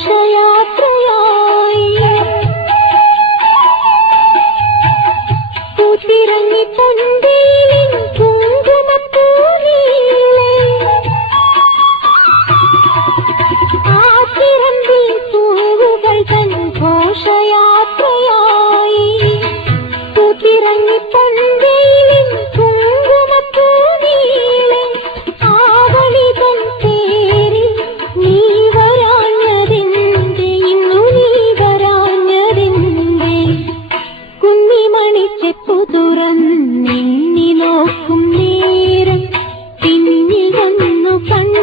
ഘോഷയാത്രയായി പൂത്തിറങ്ങി പൊന്തേലിൻ കുങ്കുമപ്പൂനീളെ ആ തിരമ്പിൽ പൂവുകൾ തൻ ഘോഷയാത്രയായി പൂത്തിറങ്ങി പൊന്തേലിൻ കുങ്കുമപ്പൂനീളെ ആവണി തൻ പേരിൽ നീ വരാഞ്ഞതെന്തേ ഇന്നു നീ വരാഞ്ഞതെന്തേ കുഞ്ഞിമണിച്ചെപ്പു തുറന്നെണ്ണി നോക്കും നേരം പിന്നിൽ വന്നു കണ്ണു